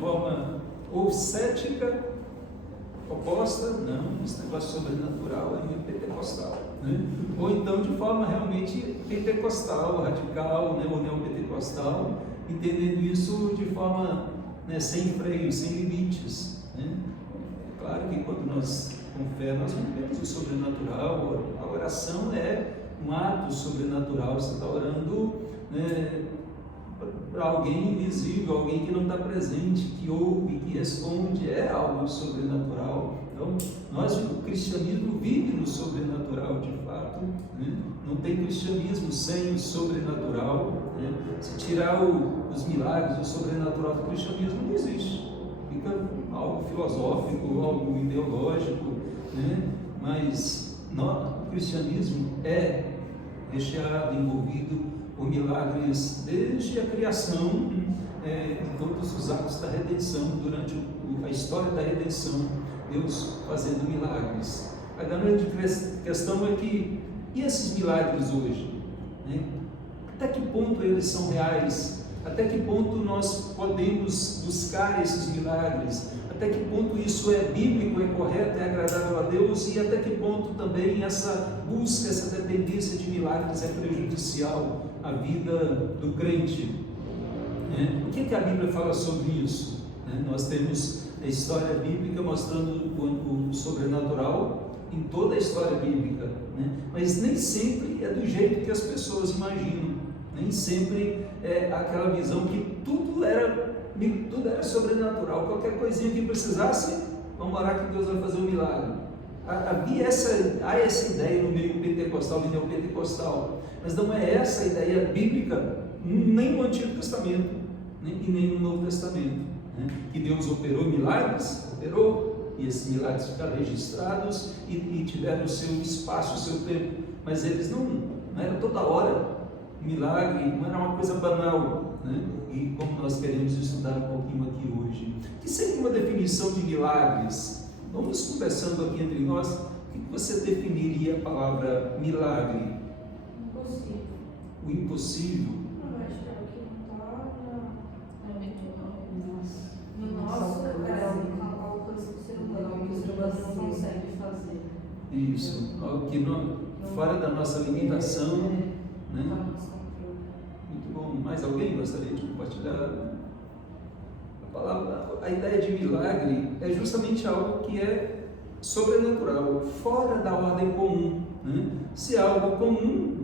forma ou cética, oposta, não, esse negócio sobrenatural é muito pentecostal, né? Ou então de forma realmente pentecostal, radical, né? Ou neopentecostal, entendendo isso de forma, né, sem freio, sem limites, né? É claro que quando nós, com fé, nós vivemos o sobrenatural. A oração é um ato sobrenatural. Você está orando, né, para alguém invisível, alguém que não está presente, que ouve, que responde, é algo sobrenatural. Então, o cristianismo vive no sobrenatural de fato, né? Não tem cristianismo sem o sobrenatural, né? Se tirar os milagres, o sobrenatural do cristianismo, não existe. Fica algo filosófico, algo ideológico, né? Mas o cristianismo é recheado, envolvido por milagres desde a criação, em todos os atos da redenção, durante a história da redenção, Deus fazendo milagres. A grande questão é que, e esses milagres hoje? Né? Até que ponto eles são reais? Até que ponto nós podemos buscar esses milagres? Até que ponto isso é bíblico, é correto, é agradável a Deus? E até que ponto também essa busca, essa dependência de milagres é prejudicial à vida do crente? O que a Bíblia fala sobre isso? Nós temos a história bíblica mostrando o sobrenatural em toda a história bíblica, mas nem sempre é do jeito que as pessoas imaginam. Nem sempre é aquela visão que tudo era sobrenatural. Qualquer coisinha que precisasse, vamos orar que Deus vai fazer um milagre. Há essa ideia no meio pentecostal e neopentecostal, mas não é essa a ideia bíblica, nem no Antigo Testamento, e nem no Novo Testamento. Que Deus operou milagres, operou, e esses milagres ficaram registrados e tiveram o seu espaço, o seu tempo, mas eles não era toda hora. Milagre não era uma coisa banal, né? E como nós queremos estudar um pouquinho aqui hoje, que seria uma definição de milagres? Vamos conversando aqui entre nós. O que você definiria a palavra milagre? Impossível. O impossível? Eu acho que é o que não está no nosso alcance do ser humano, algo que o ser humano não consegue fazer. Isso, algo que fora da nossa limitação, né? Muito bom. Mais alguém gostaria de compartilhar? A ideia de milagre é justamente algo que é sobrenatural, fora da ordem comum, né? Se é algo comum,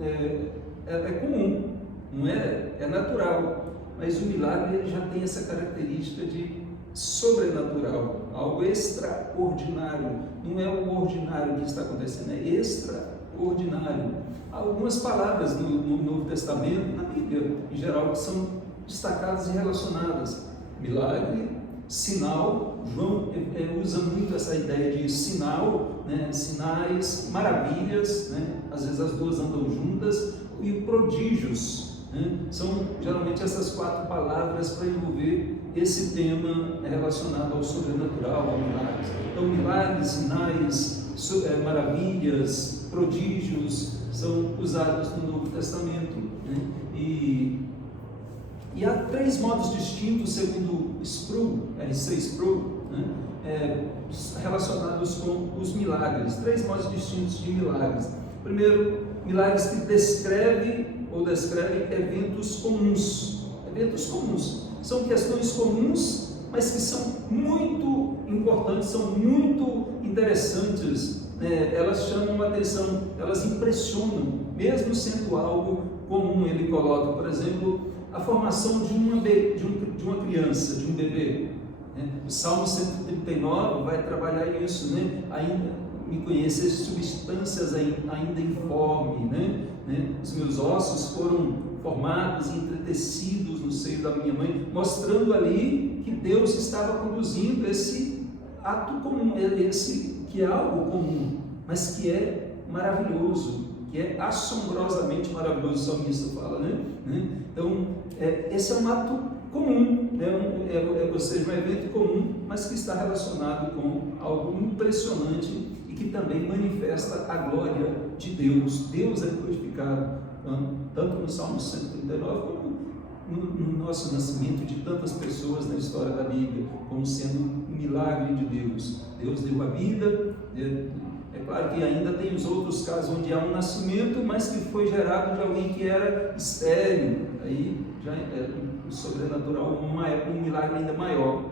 é comum, não é natural, mas o milagre ele já tem essa característica de sobrenatural, algo extraordinário. Não é o ordinário que está acontecendo, é extraordinário. Há algumas palavras no Novo Testamento, na Bíblia em geral, que são destacadas e relacionadas. Milagre, sinal. João usa muito essa ideia de sinal, né? Sinais, maravilhas, né? Às vezes as duas andam juntas, e prodígios, né? São geralmente essas quatro palavras para envolver esse tema relacionado ao sobrenatural, ao milagres. Então, milagres, sinais, maravilhas, prodígios são usados no Novo Testamento, né? E há três modos distintos, segundo R.C. Sproul, né? Relacionados com os milagres. Três modos distintos de milagres. Primeiro, milagres que descrevem eventos comuns. Eventos comuns são questões comuns, mas que são muito importantes, são muito interessantes, né? Elas chamam a atenção, elas impressionam, mesmo sendo algo comum. Ele coloca, por exemplo, a formação de uma criança, de um bebê, né? O Salmo 139 vai trabalhar isso, né? Ainda me conheces substâncias ainda informe, né? Os meus ossos foram formados e entretecidos no seio da minha mãe, mostrando ali que Deus estava conduzindo esse ato comum, esse que é algo comum, mas que é maravilhoso, que é assombrosamente maravilhoso, o salmista fala, né? Então, esse é um ato comum, ou seja, um evento comum, mas que está relacionado com algo impressionante e que também manifesta a glória de Deus. Deus é glorificado, tanto no Salmo 139 como no nosso nascimento de tantas pessoas na história da Bíblia, como sendo um milagre de Deus. Deus deu a vida, é claro que ainda tem os outros casos onde há um nascimento, mas que foi gerado de alguém que era estéril, aí já é o sobrenatural, um milagre ainda maior.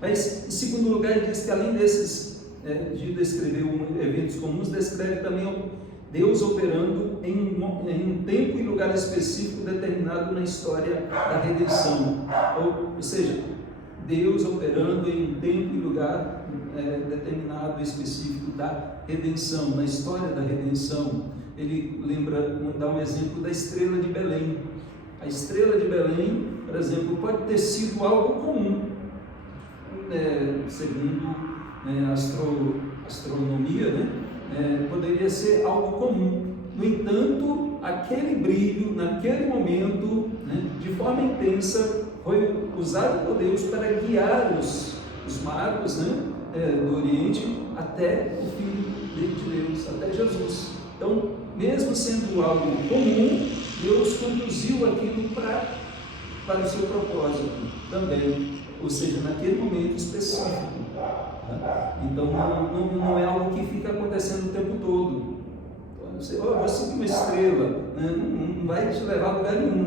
Mas, em segundo lugar, ele diz que além desses, de descrever eventos comuns, descreve também Deus operando em um tempo e lugar específico determinado na história da redenção. Ou seja, Deus operando em um tempo e lugar determinado específico da redenção, na história da redenção. Ele dá um exemplo da estrela de Belém. A estrela de Belém, por exemplo, pode ter sido algo comum, segundo astronomia, poderia ser algo comum. No entanto, aquele brilho, naquele momento, de forma intensa, foi usado por Deus para guiar os magos do Oriente até o Filho de Deus, até Jesus. Então, mesmo sendo algo comum, Deus conduziu aquilo para o seu propósito também, ou seja, naquele momento específico. Então, não é algo que fica acontecendo o tempo todo. Você vai seguir uma estrela, não vai te levar a lugar nenhum,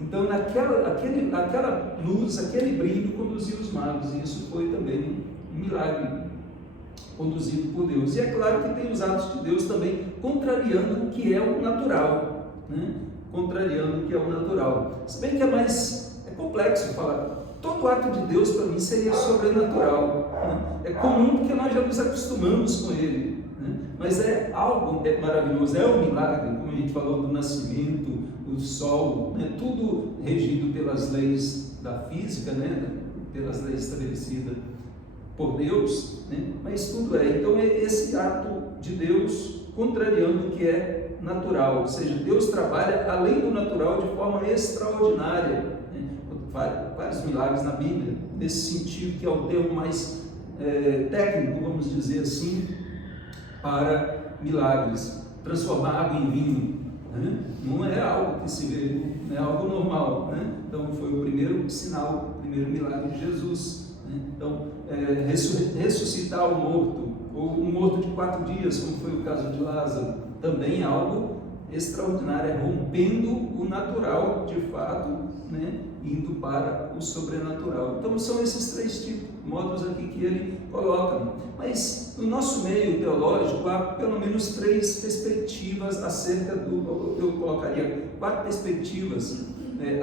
Então, aquela luz, aquele brilho conduziu os magos, e isso foi também um milagre conduzido por Deus. E é claro que tem os atos de Deus também contrariando o que é o natural, contrariando o que é o natural. Se bem que é complexo falar. Todo ato de Deus para mim seria sobrenatural. É comum porque nós já nos acostumamos com ele. Mas é algo maravilhoso, é um milagre, como a gente falou do nascimento, o sol, tudo regido pelas leis da física, pelas leis estabelecidas por Deus, mas tudo é. Então é esse ato de Deus contrariando o que é natural, ou seja, Deus trabalha além do natural de forma extraordinária. Vários milagres na Bíblia, nesse sentido, que é o termo mais técnico, vamos dizer assim, para milagres. Transformar água em vinho, não é algo que se vê, não é algo normal, Então foi o primeiro sinal, o primeiro milagre de Jesus. Então, ressuscitar o morto, ou um morto de 4 dias, como foi o caso de Lázaro, também é algo extraordinário, rompendo o natural de fato, indo para o sobrenatural. Então são esses 3 modos aqui que ele coloca. Mas no nosso meio teológico há pelo menos 3 perspectivas acerca eu colocaria 4 perspectivas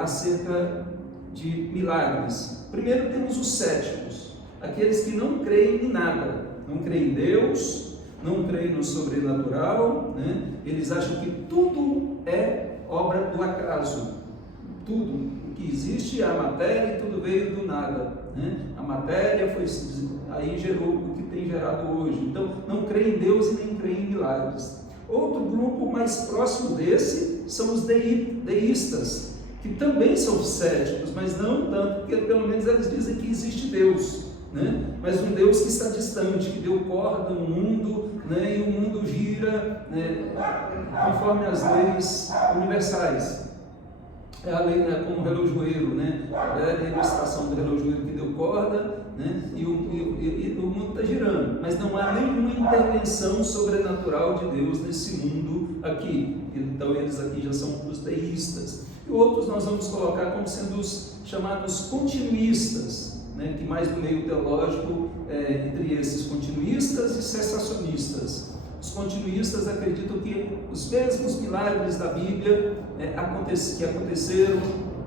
acerca de milagres. Primeiro temos os céticos, aqueles que não creem em nada, não creem em Deus, não creem no sobrenatural, eles acham que tudo é obra do acaso, tudo o que existe é a matéria e tudo veio do nada, a matéria foi, aí gerou o que tem gerado hoje. Então não creem em Deus e nem creem em milagres. Outro grupo mais próximo desse são os deístas, que também são céticos, mas não tanto, porque pelo menos eles dizem que existe Deus, mas um Deus que está distante, que deu corda no mundo, e o mundo gira conforme as leis universais. É a lei, como o relojoeiro, é a ilustração do relojoeiro que deu corda, e o mundo está girando, mas não há nenhuma intervenção sobrenatural de Deus nesse mundo aqui. Então eles aqui já são os deístas. E outros nós vamos colocar como sendo os chamados continuistas, que mais no meio teológico, entre esses continuistas e cessacionistas. Os continuistas acreditam que os mesmos milagres da Bíblia que aconteceram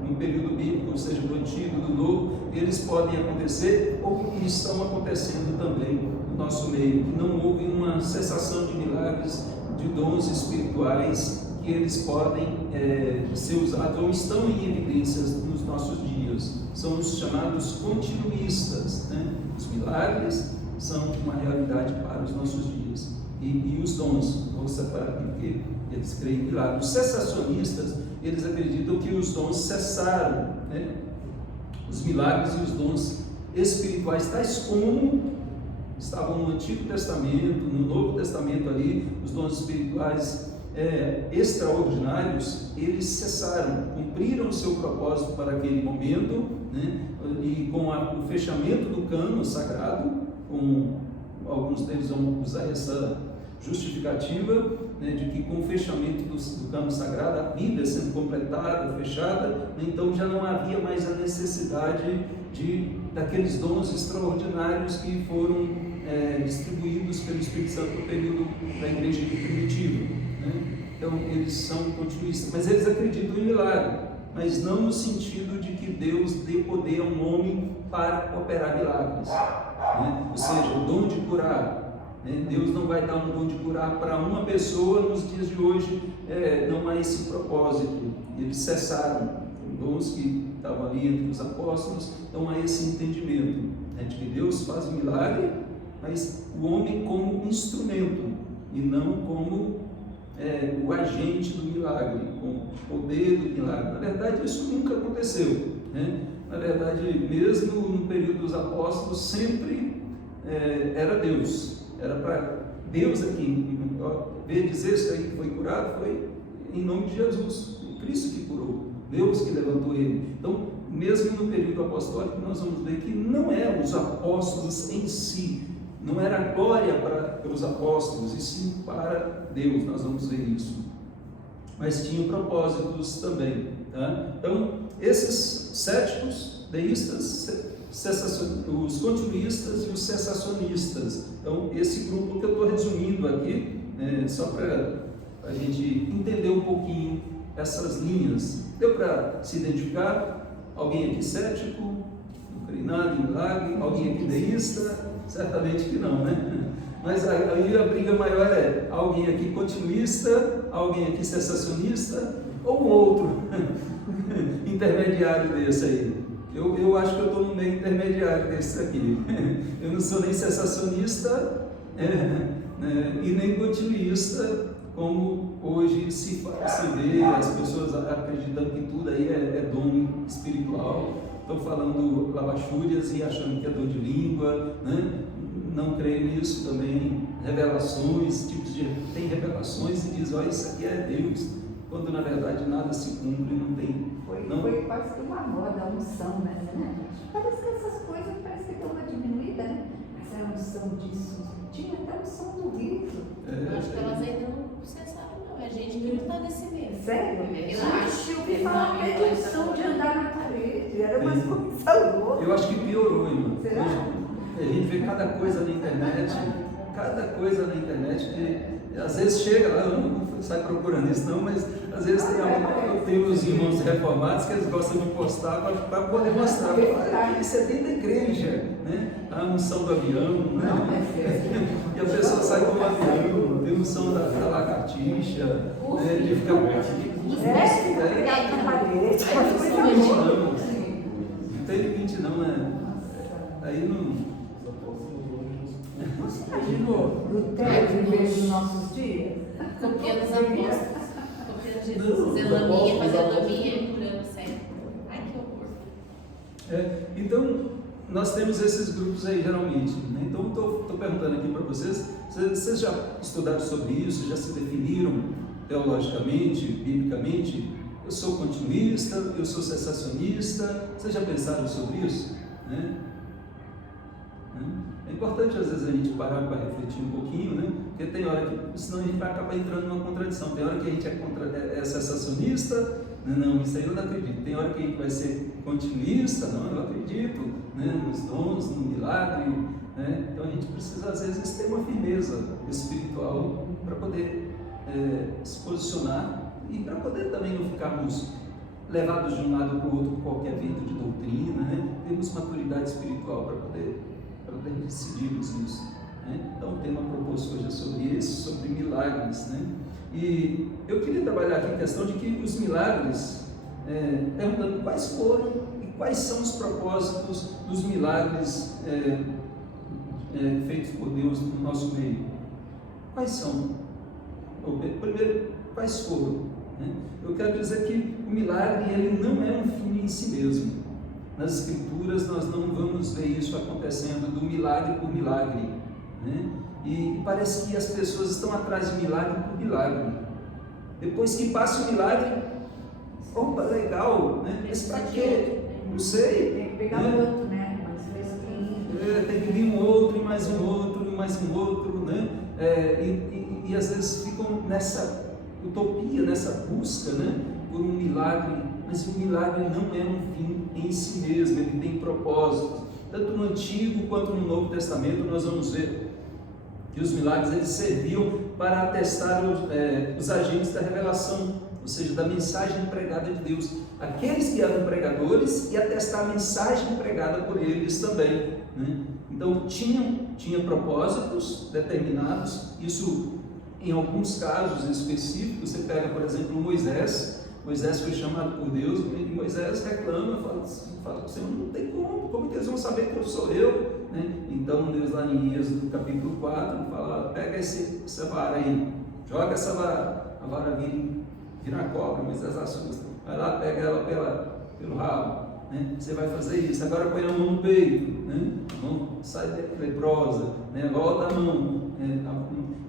no período bíblico, ou seja, do Antigo, do Novo, eles podem acontecer ou que estão acontecendo também no nosso meio, que não houve uma cessação de milagres, de dons espirituais, que eles podem ser usados ou estão em evidências nos nossos dias. São os chamados continuistas. Os milagres são uma realidade para os nossos dias. E os dons, vou separar aqui porque eles creem em milagres. Os cessacionistas, eles acreditam que os dons cessaram, os milagres e os dons espirituais, tais como estavam no Antigo Testamento, no Novo Testamento ali, os dons espirituais extraordinários, eles cessaram, cumpriram o seu propósito para aquele momento, né? E com o fechamento do cânon sagrado, alguns deles vão usar essa justificativa, né, de que com o fechamento do cânon sagrado, a Bíblia sendo completada, fechada, né, então já não havia mais a necessidade daqueles dons extraordinários que foram distribuídos pelo Espírito Santo no período da igreja primitiva, né? Então eles são continuistas, mas eles acreditam em milagre, mas não no sentido de que Deus dê poder a um homem para operar milagres, né? Ou seja, o dom de curar, né? Deus não vai dar um dom de curar para uma pessoa nos dias de hoje, não há esse propósito. Eles cessaram, dons que estavam ali entre os apóstolos, então há esse entendimento, né, de que Deus faz o milagre, mas o homem como instrumento e não como o agente do milagre, com o poder do milagre. Na verdade, isso nunca aconteceu, né? Na verdade, mesmo no período dos apóstolos, sempre era Deus, era para Deus aqui. Veio dizer isso aí que foi curado, foi em nome de Jesus, o Cristo que curou, Deus que levantou ele. Então, mesmo no período apostólico, nós vamos ver que não eram os apóstolos em si, não era glória para os apóstolos, e sim para Deus, nós vamos ver isso. Mas tinham propósitos também, tá? Então, esses céticos, deístas, os continuistas e os cessacionistas. Então, esse grupo que eu estou resumindo aqui, só para a gente entender um pouquinho essas linhas. Deu para se identificar? Alguém aqui cético? Não crê em nada, em milagre? Alguém aqui deísta? Certamente que não, né? Mas aí a briga maior é alguém aqui continuista, alguém aqui cessacionista, ou um outro intermediário desse aí. Eu acho que eu estou no meio intermediário desse aqui. Eu não sou nem cessacionista e nem continuista, como hoje se vê, as pessoas acreditando que tudo aí é dom espiritual, estão falando lavachúrias e achando que é dom de língua, né? Não creio nisso também. Revelações, tem revelações e diz, olha, isso aqui é Deus, quando na verdade nada se cumpre, não tem. Foi quase que uma moda, a unção, né? Parece que essas coisas parece que dão uma diminuída, né? Mas a unção disso, tinha até a unção do riso. Acho que elas ainda não cessaram, não. É gente que não está nesse meio. Sério? Eu acho que eu falar até de unção de andar na parede, era uma coisa louca. Eu acho que piorou, irmão. Será? A gente vê cada coisa na internet, que às vezes chega lá, eu não saio procurando isso não, mas às vezes tem os irmãos reformados que eles gostam de postar para poder mostrar, isso é dentro da igreja, né? A unção do avião, né? E a pessoa sai com o avião, tem a unção da lagartixa, né? De ficar não tem limite não, né? Aí não. Você imaginou Lutero em vez dos nossos dias? Copiando os apóstolos. Copiando Jesus. Zelaminha, fazendo laminha e curando o cego. Ai, que horror. Então, nós temos esses grupos aí, geralmente, né? Então, estou perguntando aqui para vocês já estudaram sobre isso, já se definiram teologicamente, biblicamente? Eu sou continuista, eu sou cessacionista, vocês já pensaram sobre isso? Né? É importante às vezes a gente parar para refletir um pouquinho, né? Porque tem hora que, senão a gente vai acabar entrando numa contradição. Tem hora que a gente é cessacionista, não, isso aí eu não acredito. Tem hora que a gente vai ser continuista, não, eu acredito, né? Nos dons, no milagre, né? Então a gente precisa às vezes ter uma firmeza espiritual para poder se posicionar e para poder também não ficarmos levados de um lado para o outro por qualquer vento de doutrina, né? Temos maturidade espiritual para poder decidirmos isso, né? Então o tema proposto hoje é sobre isso, sobre milagres, né? E eu queria trabalhar aqui a questão de que os milagres, perguntando quais foram e quais são os propósitos dos milagres feitos por Deus no nosso meio. Quais são? Primeiro, quais foram? Né? Eu quero dizer que o milagre ele não é um fim em si mesmo. Nas Escrituras nós não vamos ver isso acontecendo do milagre por milagre, né? E parece que as pessoas estão atrás de milagre por milagre, Depois que passa o milagre, opa, legal, né? Mas para quê? Não sei. Tem que pegar outro, né? Mais fresquinho. Tem que vir um outro, e mais um outro, e mais um outro, né? E às vezes ficam nessa utopia, nessa busca, né? Por um milagre, mas o milagre não é um fim em si mesmo, ele tem propósitos. Tanto no Antigo quanto no Novo Testamento nós vamos ver que os milagres eles serviam para atestar os agentes da revelação, ou seja, da mensagem pregada de Deus, aqueles que eram pregadores, e atestar a mensagem pregada por eles também, né? Então tinha propósitos determinados. Isso em alguns casos específicos. Você pega, por exemplo, Moisés foi chamado por Deus, e Moisés reclama, fala para o Senhor, não tem como que eles vão saber que eu sou eu, né? Então Deus lá em Êxodo capítulo 4 fala, pega essa vara aí, joga essa vara, a vara vira a cobra. Moisés assusta, vai lá, pega ela pelo rabo, né? Você vai fazer isso, agora põe a mão no peito, né? A mão sai leprosa, né? Volta a mão, né?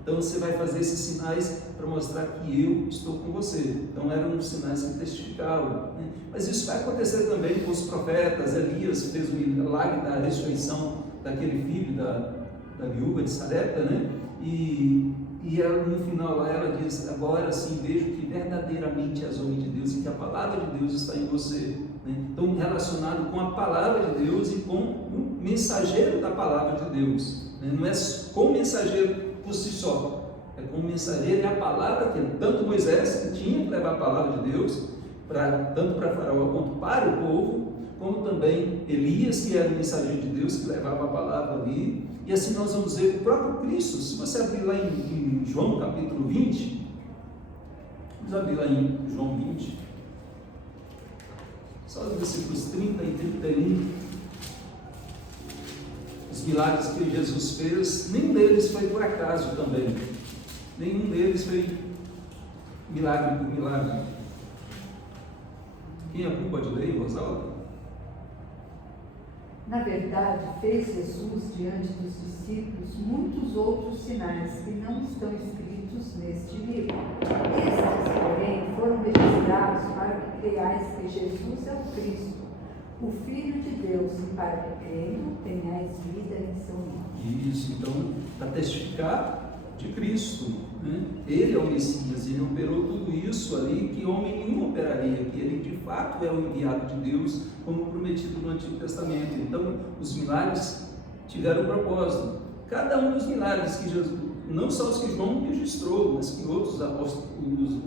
Então você vai fazer esses sinais para mostrar que eu estou com você. Então eram sinais que testificavam, né? Mas isso vai acontecer também com os profetas. Elias fez o milagre da ressurreição daquele filho da viúva de Sarepta, né? E ela, no final lá, ela diz, agora sim vejo que verdadeiramente és homem de Deus e que a palavra de Deus está em você, né? Então relacionado com a palavra de Deus e com o mensageiro da palavra de Deus, né? Não é com o mensageiro por si só, é com o mensageiro e a palavra que tanto Moisés, que tinha que levar a palavra de Deus tanto para Faraó quanto para o povo, como também Elias, que era o mensageiro de Deus, que levava a palavra ali. E assim nós vamos ver o próprio Cristo. Se você abrir lá em João capítulo 20, vamos abrir lá em João 20, só os versículos 30 e 31, os milagres que Jesus fez, nenhum deles foi por acaso também, nenhum deles foi milagre por milagre. Quem é culpa de ler em voz alta? Na verdade, fez Jesus diante dos discípulos muitos outros sinais que não estão escritos neste livro. Estes, porém, foram registrados para que creiais que Jesus é o Cristo, o Filho de Deus, e para que crendo tenhais vida em seu nome. Isso, então, para testificar de Cristo, né? Ele é o Messias, ele operou tudo isso ali que homem nenhum operaria, que ele de fato é o enviado de Deus, como prometido no Antigo Testamento. Então, os milagres tiveram propósito. Cada um dos milagres que Jesus, não só os que João registrou, mas que outros apóstolos,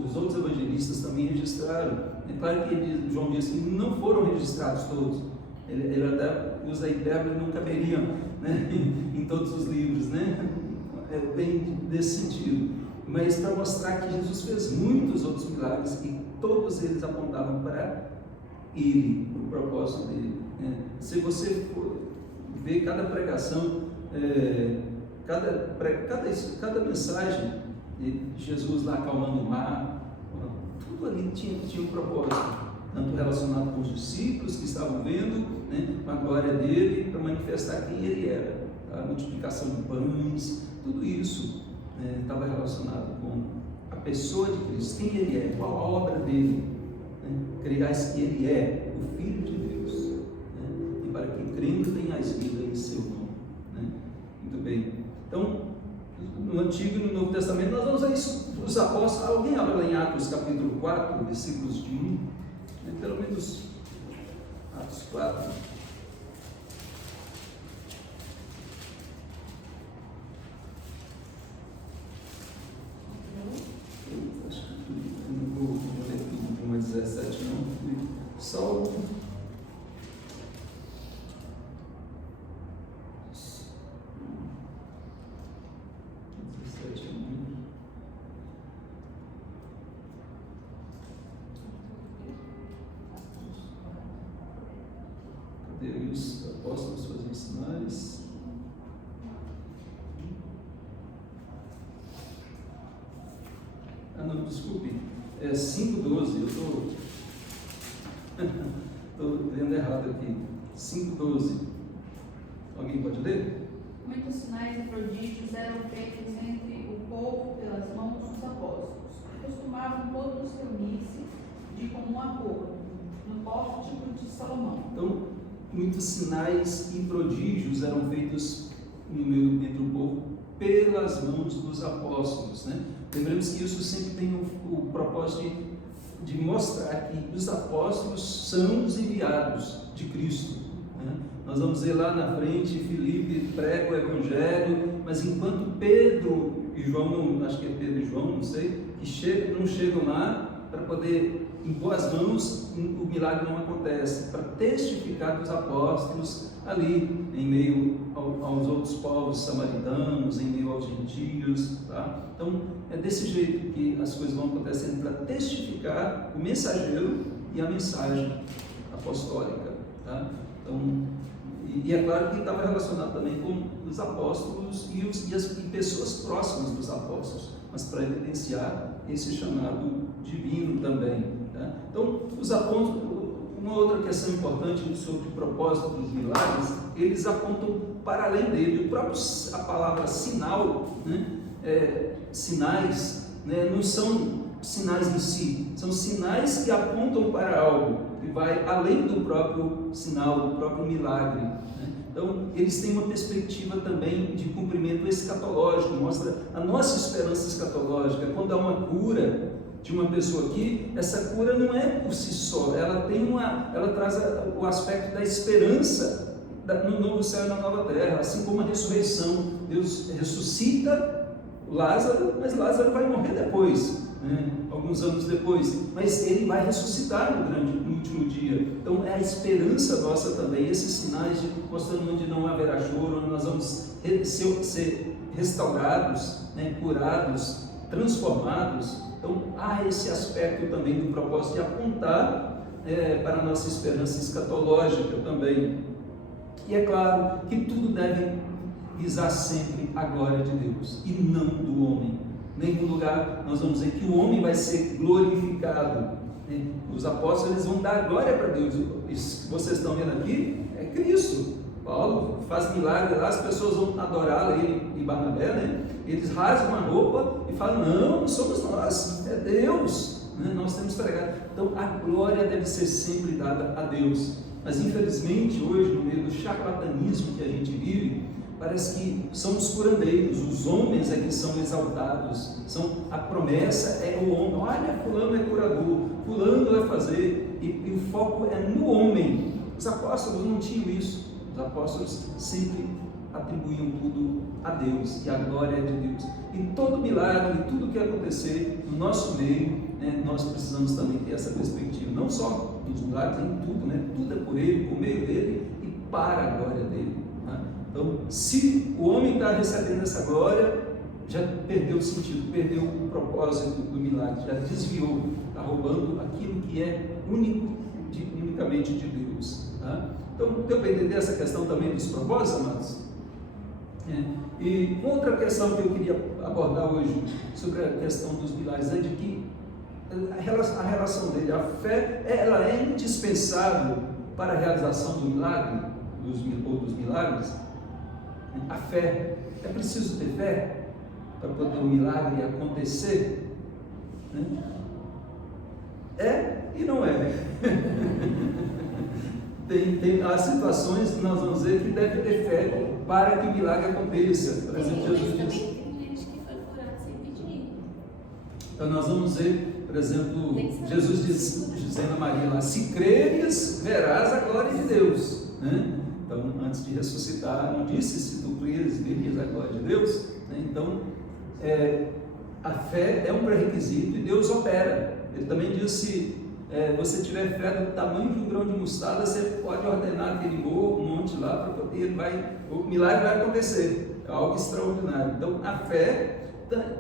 os outros evangelistas também registraram. É claro que João disse que não foram registrados todos. Ele até usa a hipérbole, não caberiam, né? em todos os livros, né? É bem desse sentido, mas para mostrar que Jesus fez muitos outros milagres e todos eles apontavam para Ele, para o propósito dele, né? Se você for ver cada pregação, cada mensagem de Jesus lá acalmando o mar, tudo ali tinha um propósito, tanto relacionado com os discípulos que estavam vendo, né, a glória dele, para manifestar quem ele era, a multiplicação de pães. Tudo isso estava relacionado com a pessoa de Cristo, quem ele é, qual a obra dele, né? Creiais que ele é o Filho de Deus, né? E para que crendo tenhais vida em seu nome, né? Muito bem, então no Antigo e no Novo Testamento nós vamos ver isso, os apóstolos. Alguém abre lá em Atos capítulo 4, versículos de 1, né? Pelo menos Atos 4. Não vou ler tudo de 1 a 17, não. Só o 17 é muito. Cadê os apóstolos fazendo sinais? Não, desculpe, é 5:12, eu estou lendo errado aqui. 5:12. Alguém pode ler? Muitos sinais e prodígios eram feitos entre o povo pelas mãos dos apóstolos. costumavam todos reunir-se de comum acordo no pórtico de Salomão. Então, muitos sinais e prodígios eram feitos no meio entre o povo pelas mãos dos apóstolos, né? Lembremos que isso sempre tem o propósito de mostrar que os apóstolos são os enviados de Cristo, né? Nós vamos ver lá na frente, Filipe prega o Evangelho, mas enquanto Pedro e João, acho que é Pedro e João, não sei, que não chegam lá para poder impor as mãos, o milagre não acontece, para testificar dos apóstolos ali, em meio aos outros povos samaritanos, em meio aos gentios, tá? Então, é desse jeito que as coisas vão acontecendo, para testificar o mensageiro e a mensagem apostólica, tá? Então, e é claro que estava relacionado também com os apóstolos e as pessoas próximas dos apóstolos, mas para evidenciar esse chamado divino também, tá? Então, os apóstolos, uma outra questão importante sobre o propósito dos milagres, eles apontam para além dele. A palavra sinal, né, sinais, né, não são sinais em si, são sinais que apontam para algo que vai além do próprio sinal, do próprio milagre, né? Então, eles têm uma perspectiva também de cumprimento escatológico, mostra a nossa esperança escatológica. Quando há uma cura de uma pessoa aqui, essa cura não é por si só, ela traz o aspecto da esperança no novo céu e na nova terra, assim como a ressurreição. Deus ressuscita Lázaro, mas Lázaro vai morrer depois, né? Alguns anos depois, mas ele vai ressuscitar no último dia. Então é a esperança nossa também, esses sinais mostrando onde não haverá choro, onde nós vamos ser restaurados, né? Curados, transformados. Então há esse aspecto também do propósito de apontar para a nossa esperança escatológica também. E é claro que tudo deve visar sempre a glória de Deus e não do homem. Em nenhum lugar nós vamos dizer que o homem vai ser glorificado, né? Os apóstolos, eles vão dar glória para Deus. Isso que vocês estão vendo aqui é Cristo. Paulo faz milagre lá, as pessoas vão adorá-lo, ele e Barnabé, né? Eles rasgam a roupa e falam: não somos nós, é Deus, né? Nós temos pregado. Então a glória deve ser sempre dada a Deus. Mas infelizmente hoje, no meio do charlatanismo que a gente vive, parece que são os curandeiros, os homens é que são exaltados, a promessa é o homem. Olha, fulano é curador, fulano vai fazer, e o foco é no homem. Os apóstolos não tinham isso. Os apóstolos sempre atribuíam tudo a Deus, e a glória é de Deus. E todo milagre, tudo que acontecer no nosso meio, né, nós precisamos também ter essa perspectiva, não só nos milagres, em tudo, né? Tudo é por Ele, por meio dele e para a glória dele, né? Então, se o homem está recebendo essa glória, já perdeu o sentido, perdeu o propósito do milagre, já desviou, está roubando aquilo que é unicamente de Deus, tá? Então, deu para entender essa questão também dos propósitos, amados? E outra questão que eu queria abordar hoje sobre a questão dos milagres é de que a relação dele, a fé, ela é indispensável para a realização do milagre, ou dos milagres. A fé, é preciso ter fé para poder o milagre acontecer, né? É e não é. Há situações que nós vamos ver que deve ter fé para que o milagre aconteça. Por exemplo, Jesus diz. Tem gente que foi curado sem pedir. Então nós vamos ver, por exemplo, Jesus dizendo a Maria lá: se creres, verás a glória de Deus, né? Então, antes de ressuscitar, não disse: se tu creres, verias a glória de Deus, né? Então, a fé é um pré-requisito e Deus opera. Ele também disse: você tiver fé do tamanho de um grão de mostarda, você pode ordenar aquele monte lá para poder, o milagre vai acontecer. É algo extraordinário. Então a fé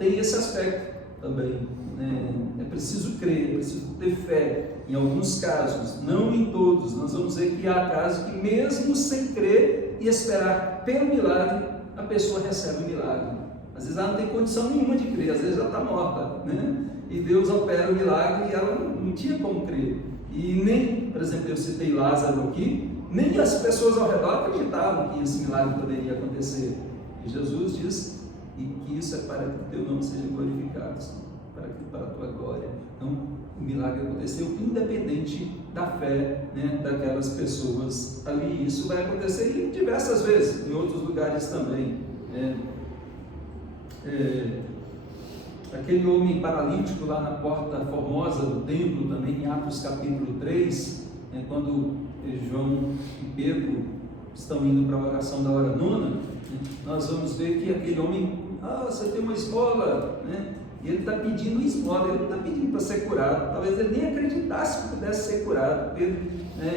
tem esse aspecto também, né? É preciso crer, é preciso ter fé. Em alguns casos, não em todos, nós vamos ver que há casos que mesmo sem crer e esperar pelo milagre, a pessoa recebe o milagre. Às vezes ela não tem condição nenhuma de crer, às vezes ela está morta, né? E Deus opera o milagre e ela não tinha como crer. E nem, por exemplo, eu citei Lázaro aqui, nem as pessoas ao redor acreditavam que esse milagre poderia acontecer. E Jesus diz que isso é para que teu nome seja glorificado, para que para a tua glória. Então, o milagre aconteceu independente da fé, né, daquelas pessoas ali. Isso vai acontecer diversas vezes, em outros lugares também. Aquele homem paralítico lá na porta formosa do templo, também em Atos capítulo 3, quando João e Pedro estão indo para a oração da hora nona, nós vamos ver que aquele homem, você tem uma esmola, né? E ele está pedindo esmola, ele não está pedindo para ser curado, talvez ele nem acreditasse que pudesse ser curado. Pedro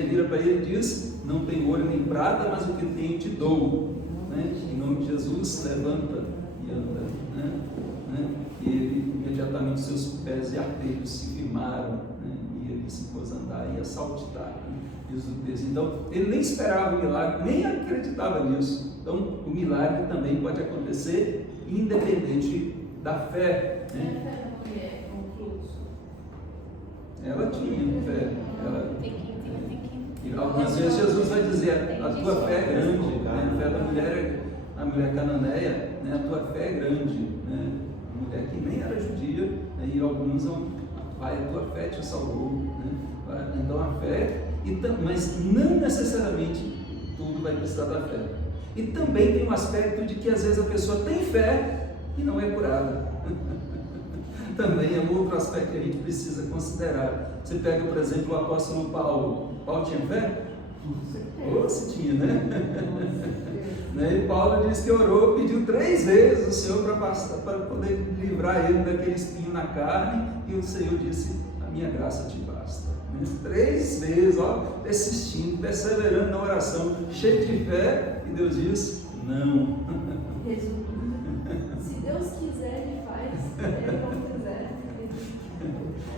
vira para ele e diz: não tem ouro nem prata, mas o que tenho te dou, né? Em nome de Jesus, levanta e anda, né? E ele, imediatamente, seus pés e artelhos se firmaram, né? E ele se pôs a andar e a saltitar, né? Diz o texto. Então, ele nem esperava o milagre, nem acreditava nisso. Então, o milagre também pode acontecer independente da fé. Ela tinha fé. E algumas vezes Jesus vai dizer: a tua fé é grande, né? A fé da mulher, a mulher cananeia, né? A tua fé é grande, né? A mulher que nem era judia, né? E alguns vão: vai, a tua fé te salvou, né? Então a fé, mas não necessariamente tudo vai precisar da fé. E também tem um aspecto de que às vezes a pessoa tem fé e não é curada. Também é outro aspecto que a gente precisa considerar. Você pega, por exemplo, o apóstolo Paulo. Paulo tinha fé? Se tinha, né? E Paulo diz que orou, pediu 3 vezes o Senhor para poder livrar ele daquele espinho na carne, e o Senhor disse: a minha graça te basta. 3 vezes, persistindo, perseverando na oração, cheio de fé, e Deus diz: não. Se Deus quiser, Ele faz, Ele não quiser.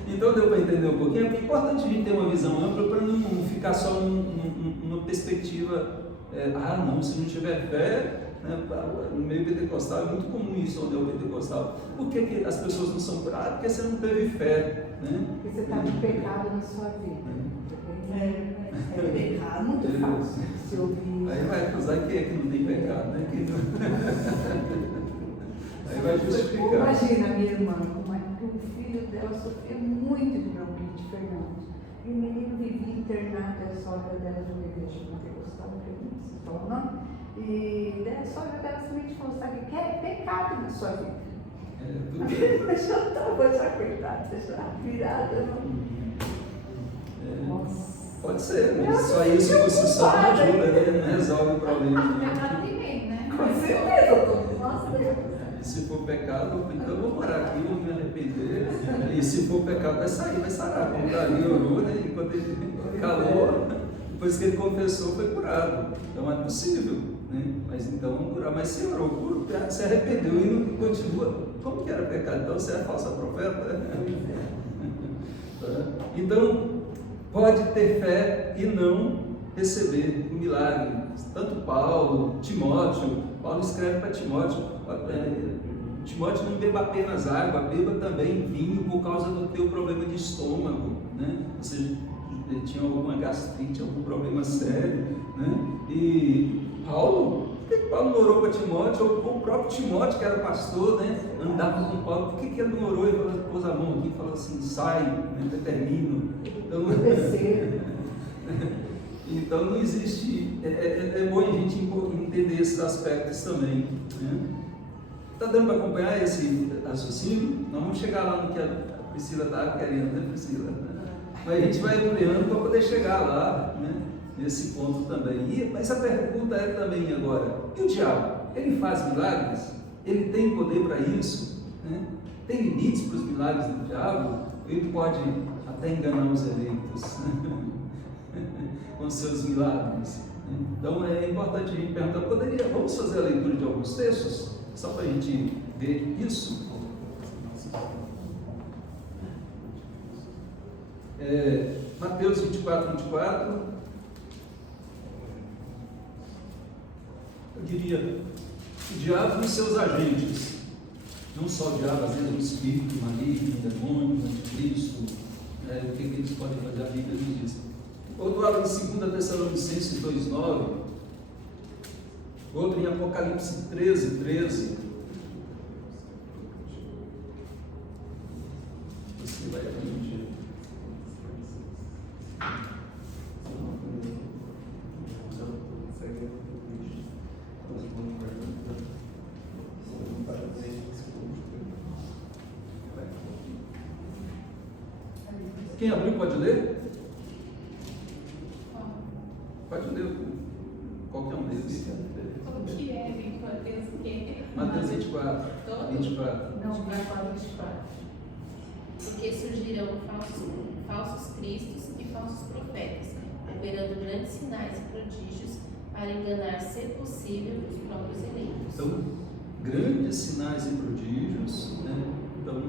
Então deu para entender um pouquinho. É importante a gente ter uma visão ampla para não ficar só numa perspectiva, não, se não tiver fé, né, no meio pentecostal é muito comum isso, onde é o pentecostal. Por que as pessoas não são curadas? Porque você não teve fé, né? Porque você está com pecado na sua vida. Pecado muito fácil se ouvir. Aí vai acusar quem é que não tem pecado, né? Aí vai justificar. Imagina a minha irmã, que o filho dela sofria muito de bronquite, Fernando. E o menino vivia internado, a sogra dela de uma igreja pentecostal, não se fala o nome. E a sogra dela simplesmente falou: sabe que é pecado na sua vida. Mas eu estava já coitada, já virada. Nossa. Pode ser, mas só isso por si só não ajuda, né? Não resolve o problema. Com certeza, nossa Deus. E se for pecado, então eu vou morar aqui, vou me arrepender. E se for pecado, vai sair, vai sarar. Como Davi orou, né? Enquanto ele calou, depois que ele confessou, foi curado. Então é possível, né? Mas então vamos curar. Mas se orou, se arrependeu e não continua. Como que era pecado? Então você é falsa profeta? Então, pode ter fé e não receber o milagre. Tanto Paulo escreve para Timóteo: Timóteo, não beba apenas água, beba também vinho por causa do teu problema de estômago, né? Você tinha alguma gastrite, algum problema sério, né? E Paulo, por que Paulo não orou para Timóteo? Ou o próprio Timóteo, que era pastor, né? Andava com Paulo, por que ele não orou e pôs a mão aqui e falou assim: sai, né? Determino. Então não existe, é bom a gente entender esses aspectos também, né? Está dando para acompanhar esse raciocínio? Nós vamos chegar lá no que a Priscila está querendo, né, Priscila? Mas a gente vai ampliando para poder chegar lá, né, nesse ponto também. Mas a pergunta é também agora: e o diabo? Ele faz milagres? Ele tem poder para isso? Né? Tem limites para os milagres do diabo? Ele pode até enganar os eleitos com seus milagres. Então é importante a gente perguntar: vamos fazer a leitura de alguns textos? Só para a gente ver isso. Mateus 24. Eu diria: o diabo e seus agentes. Não só o diabo, às vezes um espírito maligno, um demônio, um anticristo. O que eles podem fazer? A Bíblia nos diz. Outro abre em 2 Tessalonicenses 2,9. Outro em Apocalipse 13. vai admitir. Quem abriu pode ler? Pode ler qualquer um deles. O que é, Mateus? O quê? Mateus 24. Todo? 24. Não, 24. Porque surgirão falsos cristos e falsos profetas, operando grandes sinais e prodígios para enganar, se possível, os próprios eleitos. Então, grandes sinais e prodígios, né? Então,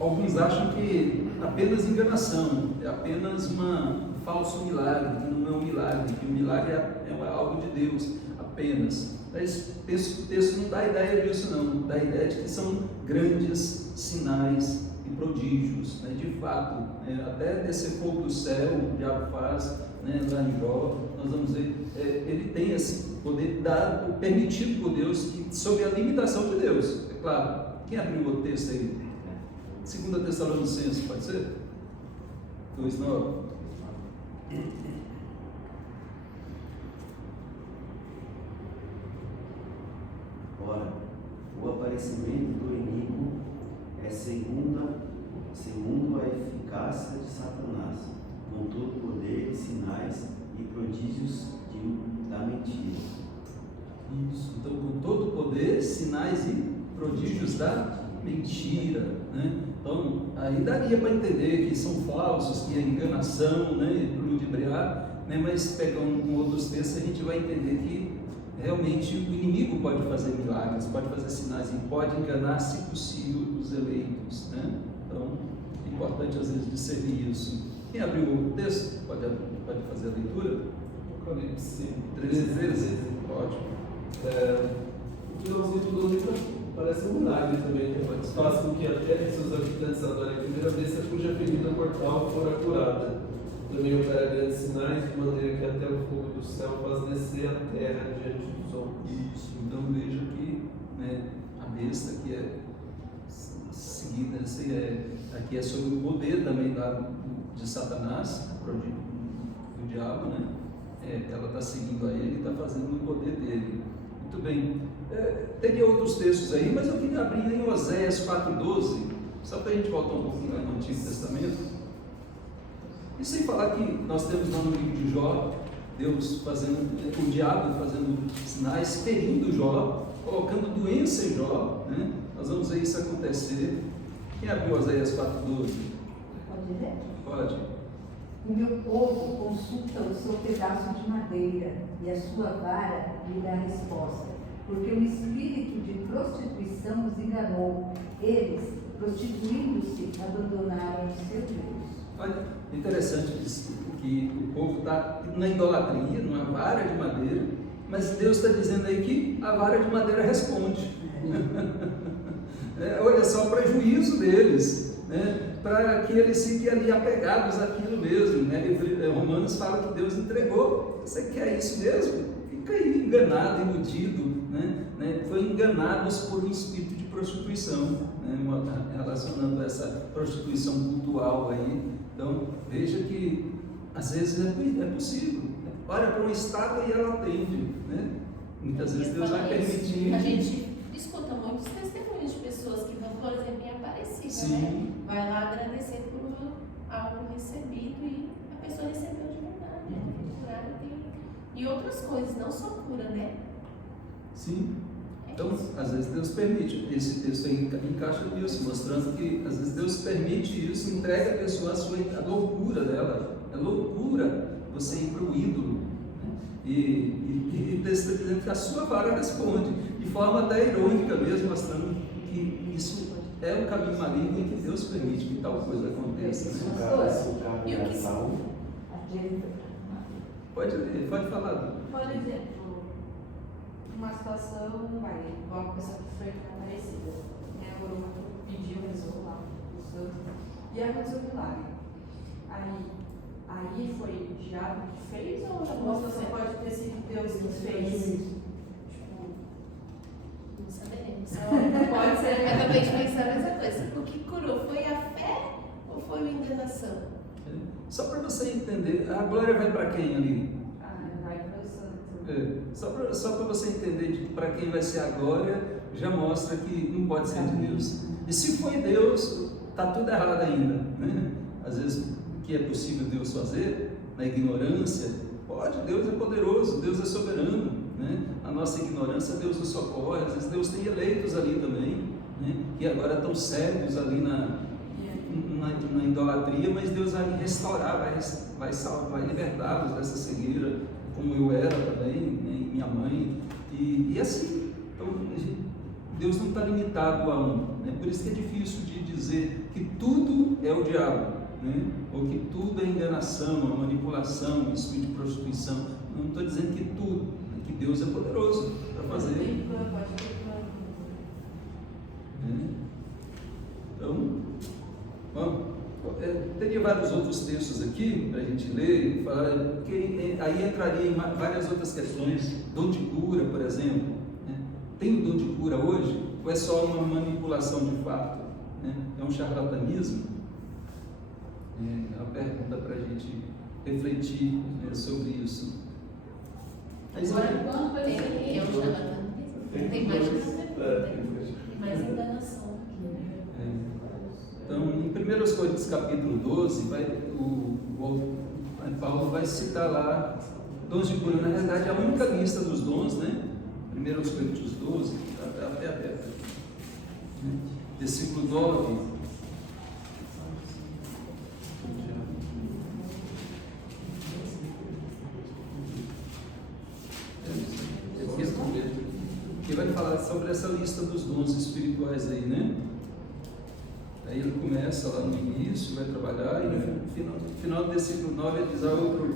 alguns acham que apenas enganação, é apenas um falso milagre, que não é um milagre, que o milagre é algo de Deus, apenas. Mas o texto não dá ideia disso não, dá ideia de que são grandes sinais e prodígios, né? De fato, até descer fogo do céu, o diabo faz, né? Lá em Jó, nós vamos ver, ele tem esse poder dado, permitido por Deus, e sob a limitação de Deus, é claro. Quem abriu o texto aí? 2 Tessalonicenses, pode ser? 2:9. Ora, o aparecimento do inimigo é segundo a eficácia de Satanás, com todo poder, sinais e prodígios da mentira. Isso, então com todo o poder, sinais e prodígios da mentira, né? Então, aí daria para entender que são falsos, que é enganação, né? Ludibriar, né? Mas pegando com outros textos, a gente vai entender que realmente o inimigo pode fazer milagres, pode fazer sinais e pode enganar, se possível, os eleitos, né? Então, é importante às vezes discernir isso. Quem abriu o texto pode fazer a leitura? Apocalipse 13. Ótimo. O que nós estudamos ali parece um milagre também, né? Faz com que a terra e seus habitantes adorem a primeira besta cuja ferida mortal fora curada. Também opera grandes sinais, de maneira que até o fogo do céu faz descer a terra diante dos homens. Isso, então veja que, né, a besta que é seguida, aqui é sobre o poder também de Satanás, do diabo, né? Ela está seguindo a ele e está fazendo o poder dele. Muito bem. Teria outros textos aí, mas eu queria abrir em Oséias 4:12, só para a gente voltar um pouquinho lá no Antigo Testamento. E sem falar que nós temos lá no livro de Jó, Deus o diabo fazendo sinais, ferindo Jó, colocando doença em Jó, né? Nós vamos ver isso acontecer. Quem abriu Oséias 4:12? Pode ler? Pode. O meu povo consulta o seu pedaço de madeira e a sua vara lhe dá resposta, porque o espírito de prostituição os enganou. Eles, prostituindo-se, abandonaram o seu Deus. Olha, interessante que o povo está na idolatria, numa vara de madeira, mas Deus está dizendo aí que a vara de madeira responde. Olha só o prejuízo deles, né? Para que eles fiquem ali apegados àquilo mesmo, né? Romanos fala que Deus entregou. Você quer isso mesmo? Fica aí enganado, iludido, né? Foi enganados por um espírito de prostituição, né? Relacionando essa prostituição cultural aí. Então veja que às vezes é possível. Olha para uma estátua e ela atende, né? Muitas vezes Deus vai permitir. A gente escuta muitos testemunhos de pessoas que vão, por exemplo, em Aparecida, né? Vai lá agradecer por algo recebido e a pessoa recebeu de verdade, né? Curada e outras coisas, não só cura, né? Sim. Então, às vezes Deus permite. Esse texto aí encaixa nisso, mostrando que às vezes Deus permite isso, entrega a pessoa a loucura dela. É loucura você ir para o ídolo. Né? E o texto está dizendo que a sua vara responde, de forma até irônica mesmo, mostrando que isso é um caminho maligno em que Deus permite que tal coisa aconteça. Né? Pode falar. Por exemplo, uma situação, uma pessoa que foi Aparecida, né? O Guru pediu, rezou lá, o santo, e aconteceu um milagre. Aí foi o diabo que fez, ou uma situação pode ter sido Deus que fez? Não saberemos. Pode ser. Eu acabei de pensar a mesma coisa. O que curou foi a fé manifestação. Só para você entender, a glória vai para quem ali? Vai para o santo. Só para você entender para quem vai ser a glória, já mostra que não pode ser de Deus. E se foi Deus, está tudo errado ainda, né? Às vezes, o que é possível Deus fazer, na ignorância, pode, Deus é poderoso, Deus é soberano, né? A nossa ignorância, Deus nos socorre. Às vezes Deus tem eleitos ali também, né? Que agora estão cegos ali na idolatria, mas Deus vai restaurar, vai salvar, vai libertá-los dessa cegueira, como eu era também, né? Minha mãe, e assim, então, Deus não está limitado a um, né? Por isso que é difícil de dizer que tudo é o diabo, né? Ou que tudo é enganação, a manipulação, espírito de prostituição. Não estou dizendo que tudo, né? Que Deus é poderoso para fazer. Então, bom, teria vários outros textos aqui para a gente ler e falar, que aí entraria em várias outras questões. Dom de cura, por exemplo, né? Tem o dom de cura hoje ou é só uma manipulação de fato, né? É um charlatanismo? É uma pergunta para a gente refletir, né, sobre isso. Agora, quando vai ser? É um charlatanismo. Tem mais enganação. Então, em 1 Coríntios capítulo 12, Paulo vai citar lá dons de cura. Na verdade, a única lista dos dons, né? 1 Coríntios 12, está até aberto. Versículo 9. Que vai falar sobre essa lista dos dons espirituais aí, né? Aí ele começa lá no início, vai trabalhar, e no final do versículo 9 ele diz: a outro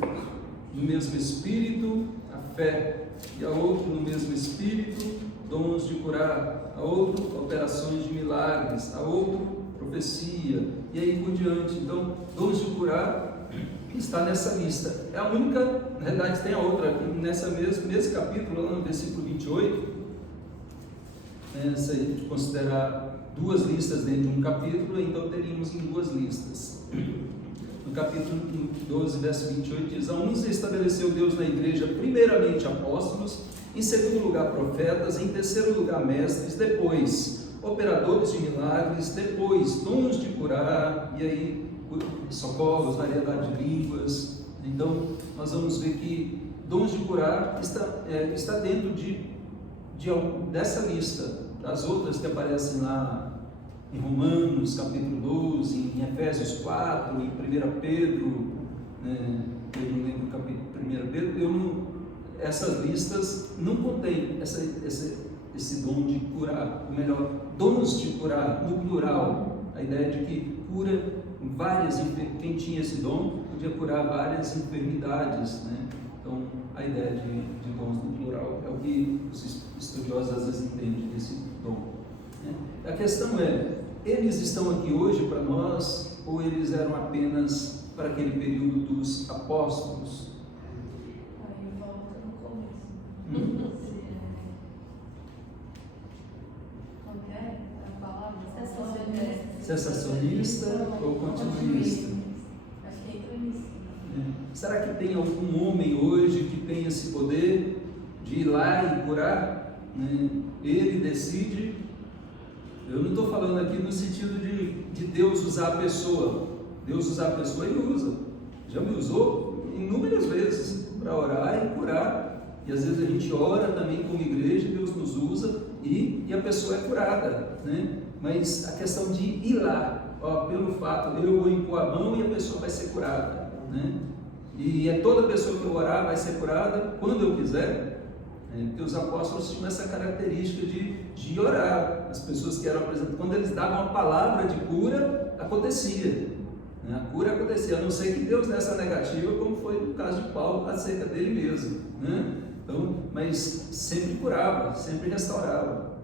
no mesmo Espírito, a fé, e a outro no mesmo Espírito, dons de curar, a outro operações de milagres, a outro profecia, e aí por diante. Então, dons de curar está nessa lista. É a única, na verdade tem a outra aqui, nesse capítulo, lá no versículo 28, se a gente considerar duas listas dentro de um capítulo, então teríamos em duas listas. No capítulo 12, verso 28, diz: a uns estabeleceu Deus na igreja primeiramente apóstolos, em segundo lugar profetas, em terceiro lugar mestres, depois operadores de milagres, depois dons de curar, e aí socorros, variedade de línguas. Então nós vamos ver que dons de curar está dentro dessa lista. As outras que aparecem lá em Romanos, capítulo 12, em Efésios 4, em 1 Pedro, né? Eu não lembro o capítulo 1 Pedro, essas listas não contêm esse dom de curar, ou melhor, dons de curar, no plural, a ideia de que cura várias, quem tinha esse dom podia curar várias enfermidades, né? Então, a ideia de dons no plural é o que os estudiosos às vezes entendem desse dom. A questão é, eles estão aqui hoje para nós ou eles eram apenas para aquele período dos apóstolos? Aí volta no começo. Como é a palavra? Sensacionista ou continuista? Acho que entra nisso. Será que tem algum homem hoje que tem esse poder de ir lá e curar? Ele decide. Eu não estou falando aqui no sentido de Deus usar a pessoa. Deus usar a pessoa, Ele usa. Já me usou inúmeras vezes para orar e curar. E às vezes a gente ora também como igreja, Deus nos usa e a pessoa é curada, né? Mas a questão de ir lá, pelo fato, eu vou impor a mão e a pessoa vai ser curada, né? E toda pessoa que eu orar vai ser curada quando eu quiser, porque os apóstolos tinham essa característica de orar. As pessoas que eram apresentadas, quando eles davam uma palavra de cura, acontecia, né? A cura acontecia, a não ser que Deus desse a negativa, como foi no caso de Paulo acerca dele mesmo, né? Então, mas sempre curava, sempre restaurava.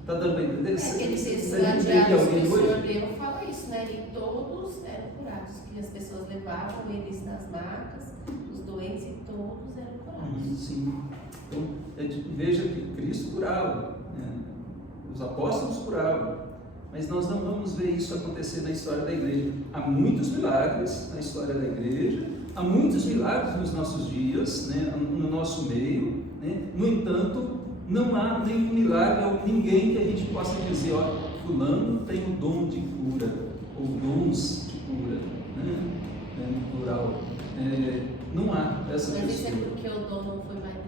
Está dando para entender? Aquele texto lá de Atos que o senhor leu fala isso, né? E todos eram curados, que as pessoas levavam eles nas macas, os doentes, e todos eram curados. Sim. Então, veja que Cristo curava, né? Os apóstolos curavam, Mas nós não vamos ver isso acontecer na história da igreja. Há muitos milagres na história da igreja, há muitos milagres nos nossos dias, né, no nosso meio, né? No entanto, não há nenhum milagre ou ninguém que a gente possa dizer, ó, fulano tem o dom de cura, ou dons de cura, né? No plural. Não há essa Mas isso é pessoa. porque o dom não foi mais,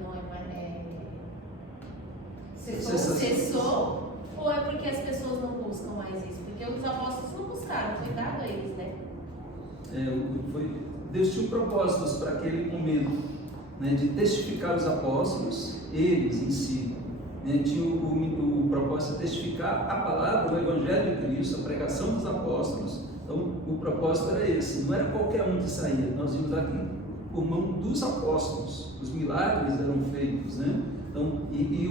Cessou. ou é porque as pessoas não buscam mais isso? Porque os apóstolos não buscaram, foi dado a eles, né? Deus tinha propósitos para aquele momento, né, de testificar os apóstolos, eles em si, né, tinha o propósito de testificar a palavra, o Evangelho de Cristo, a pregação dos apóstolos. Então, o propósito era esse, não era qualquer um que saía, nós vimos aqui, por mão dos apóstolos, os milagres eram feitos, né? Então,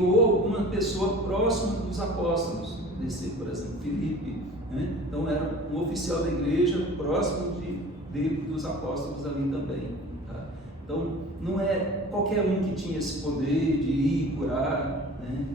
ou alguma pessoa próxima dos apóstolos, desse, por exemplo, Filipe, né? Então era um oficial da igreja próximo dos apóstolos ali também, tá? Então não é qualquer um que tinha esse poder de ir curar, né?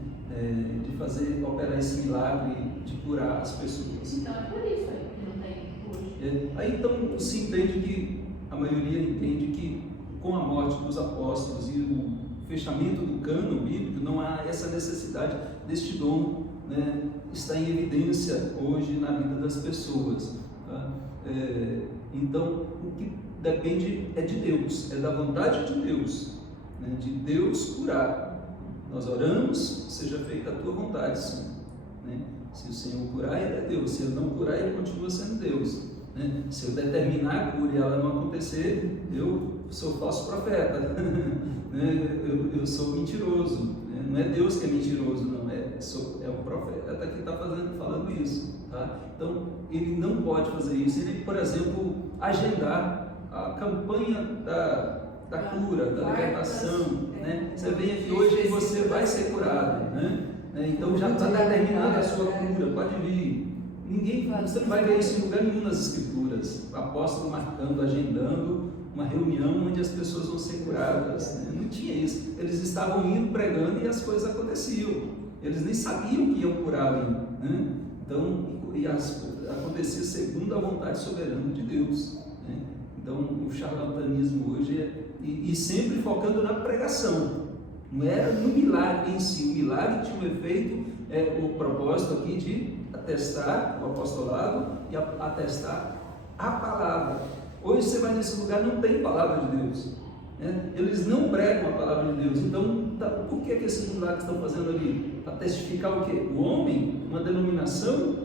De fazer, operar esse milagre de curar as pessoas. Então é por isso que não tem hoje. Aí então se entende que, a maioria entende que com a morte dos apóstolos e o fechamento do cânon bíblico, não há essa necessidade deste dom, né, está em evidência hoje na vida das pessoas, tá? Então, o que depende é de Deus, é da vontade de Deus, né, de Deus curar. Nós oramos, seja feita a tua vontade, Senhor, né? Se o Senhor curar, Ele é Deus, se Ele não curar, Ele continua sendo Deus, né? Se eu determinar a cura e ela não acontecer, eu sou falso profeta, eu sou mentiroso, né? Não é Deus que é mentiroso, não, é o profeta que está falando isso, tá? Então ele não pode fazer isso. Ele, por exemplo, agendar a campanha da cura, da libertação, né? Você vem aqui hoje e você vai ser curado, né? Então já está determinada a sua cura, pode vir. Você não vai ver isso em lugar nenhum nas Escrituras, o apóstolo marcando, agendando uma reunião onde as pessoas vão ser curadas, né? Não tinha isso. Eles estavam indo pregando e as coisas aconteciam. Eles nem sabiam que iam curar ali, né? Então, acontecia segundo a vontade soberana de Deus, né? Então, o charlatanismo hoje e sempre focando na pregação, não era no milagre em si. O milagre tinha um efeito, o propósito aqui de atestar o apostolado e atestar a palavra. Hoje você vai nesse lugar, não tem palavra de Deus, né? Eles não pregam a palavra de Deus. Então, por que esses milagres estão fazendo ali? Para testificar o quê? O homem, uma denominação,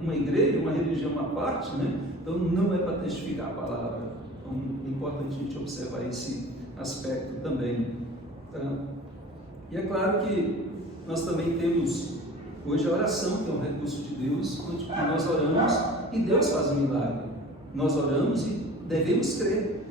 uma igreja, uma religião à parte, né? Então não é para testificar a palavra. Então é importante a gente observar esse aspecto também, tá? E é claro que nós também temos hoje a oração, que é um recurso de Deus, onde nós oramos e Deus faz um milagre. Nós oramos e devemos crer.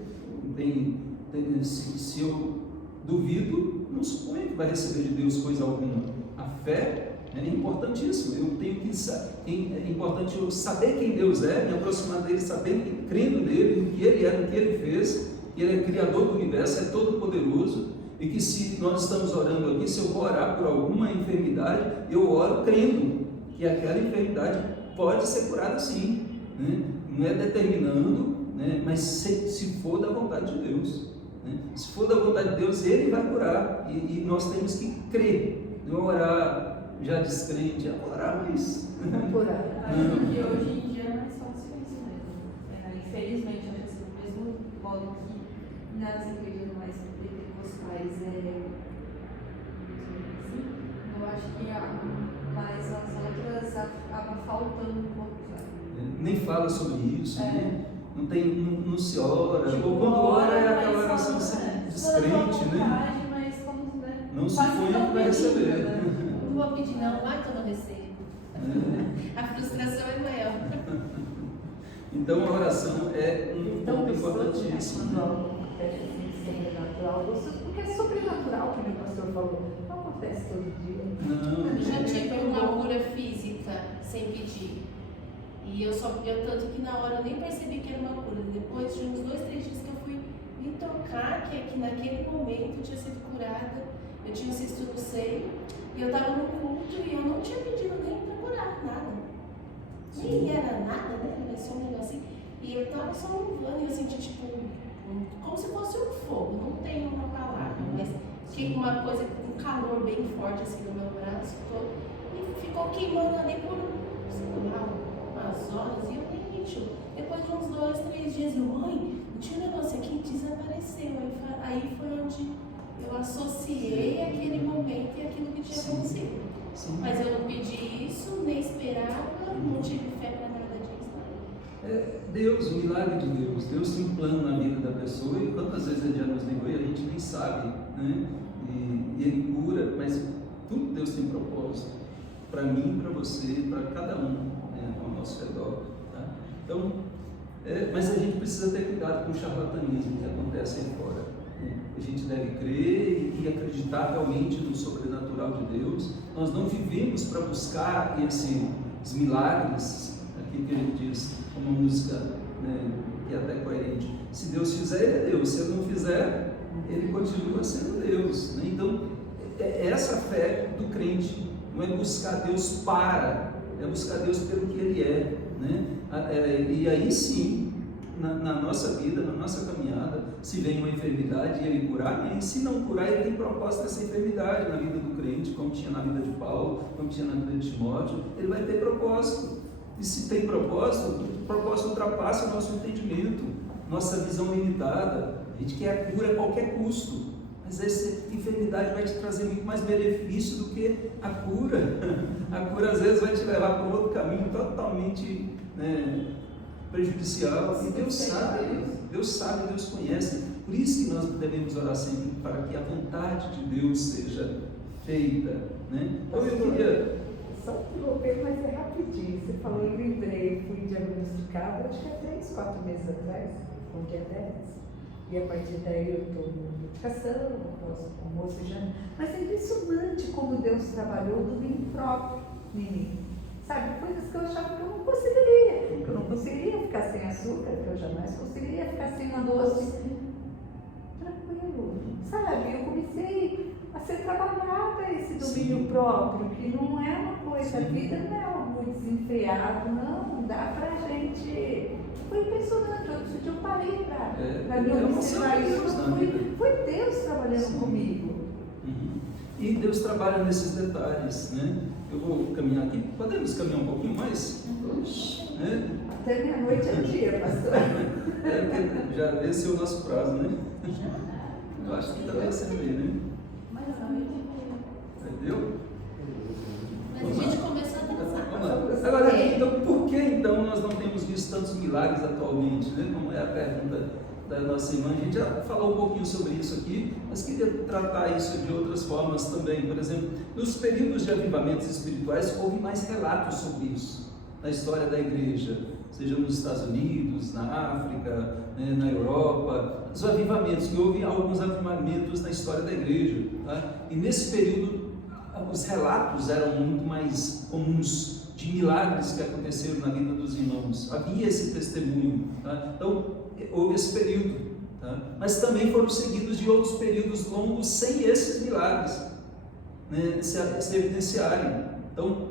Se eu duvido, não suponho que vai receber de Deus coisa alguma. A fé é importantíssima. É importante eu saber quem Deus é, me aproximar dele, sabendo, crendo nele, no que ele é, no que ele fez, que ele é criador do universo, é todo poderoso, e que se nós estamos orando aqui, se eu vou orar por alguma enfermidade, eu oro crendo que aquela enfermidade pode ser curada sim, né? Não é determinando, né? Mas se for da vontade de Deus, né? Se for da vontade de Deus, Ele vai curar, e nós temos que crer, não orar já descrente, orar mais. Acho que hoje em dia é mais fácil isso mesmo. Infelizmente, acho que do mesmo modo que nas igrejas mais pentecostais eu acho que mas as outras acaba faltando um pouco, sabe? Nem fala sobre isso, né? Não se ora, Tipo, ou quando ora é aquela mas oração descrente, né? Mas como, né? Não supõe que vai receber. Não vou pedir não, vai que eu não recebo. A frustração é maior. Então a oração é um ponto importantíssimo. Quando algo acontece assim, sobrenatural, porque é sobrenatural, como o pastor falou, não acontece todo dia. Eu já tive uma cura física sem pedir. E eu tanto que na hora eu nem percebi que era uma cura. Depois de uns 2, 3 dias que eu fui me tocar, que naquele momento eu tinha sido curada, eu tinha um cisto no seio, e eu estava no culto e eu não tinha pedido nem para curar, nada. Nem era nada, né? Vai ser um negócio assim. E eu tava só louvando e eu senti tipo, como se fosse um fogo, não tem uma palavra, mas tinha uma coisa, um calor bem forte assim no meu braço e ficou queimando ali por, sei lá, umas horas e eu nem lixo. Depois de uns 2, 3 dias, mãe, tinha um negócio aqui que desapareceu. Aí foi onde eu associei aquele momento e aquilo que tinha acontecido. Sim. Mas eu não pedi isso, nem esperava, não tive fé para nada disso. Deus, o milagre de Deus. Deus tem um plano na vida da pessoa e quantas vezes Ele já nos ligou e a gente nem sabe, né? E Ele cura, mas tudo Deus tem propósito. Para mim, para você, para cada um, né, ao nosso redor. Tá? Então, mas a gente precisa ter cuidado com o charlatanismo que acontece aí fora. A gente deve crer e acreditar realmente no sobrenatural de Deus. Nós não vivemos para buscar esses milagres, aquilo que ele diz, uma música, né, que é até coerente. Se Deus fizer, Ele é Deus. Se Ele não fizer, Ele continua sendo Deus. Né? Então, é essa fé do crente. Não é buscar Deus é buscar Deus pelo que Ele é. Né? E aí sim, na nossa vida, na nossa caminhada, se vem uma enfermidade e Ele curar, amém. Se não curar, Ele tem propósito dessa enfermidade na vida do crente, como tinha na vida de Paulo, como tinha na vida de Timóteo. Ele vai ter propósito. E se tem propósito, o propósito ultrapassa o nosso entendimento, nossa visão limitada. A gente quer a cura a qualquer custo. Mas essa enfermidade vai te trazer muito mais benefício do que a cura. A cura às vezes vai te levar para um outro caminho totalmente, né, prejudicial. E Deus sabe, Deus conhece. Por isso que nós devemos orar sempre para que a vontade de Deus seja feita. Né? Então eu queria... Só interromper, mas é rapidinho. Você falou, eu lembrei, fui diagnosticada, acho que há 3, 4 meses atrás, com diabetes. E a partir daí eu estou em medicação, almoço e jantar. Mas é impressionante como Deus trabalhou do domínio próprio em mim. Sabe, coisas que eu achava que eu não conseguiria. Eu não conseguiria ficar sem açúcar, que eu jamais conseguiria ficar sem uma doce. Tranquilo. Sabe, eu comecei a ser trabalhada esse domínio próprio, que não é uma coisa, a vida não é algo desenfreado, não, dá pra gente. Foi impressionante, outro dia eu parei para me observar isso, foi Deus trabalhando comigo. E Deus trabalha nesses detalhes, né? Eu vou caminhar aqui, podemos caminhar um pouquinho mais? Né? Até meia-noite é dia, pastor. Porque já venceu o nosso prazo, né? Eu acho que está vencendo aí, né? Entendeu? Mas a gente começou a dançar. Vamos lá. Agora, então, por que então nós não temos visto tantos milagres atualmente? Né? Como é a pergunta da nossa irmã? A gente já falou um pouquinho sobre isso aqui, mas queria tratar isso de outras formas também. Por exemplo, nos períodos de avivamentos espirituais, houve mais relatos sobre isso na história da igreja, seja nos Estados Unidos, na África, né, na Europa, os avivamentos, que houve alguns avivamentos na história da igreja. Tá? E nesse período, os relatos eram muito mais comuns de milagres que aconteceram na vida dos irmãos. Havia esse testemunho. Tá? Então, houve esse período. Tá? Mas também foram seguidos de outros períodos longos sem esses milagres, né, se evidenciarem. Então,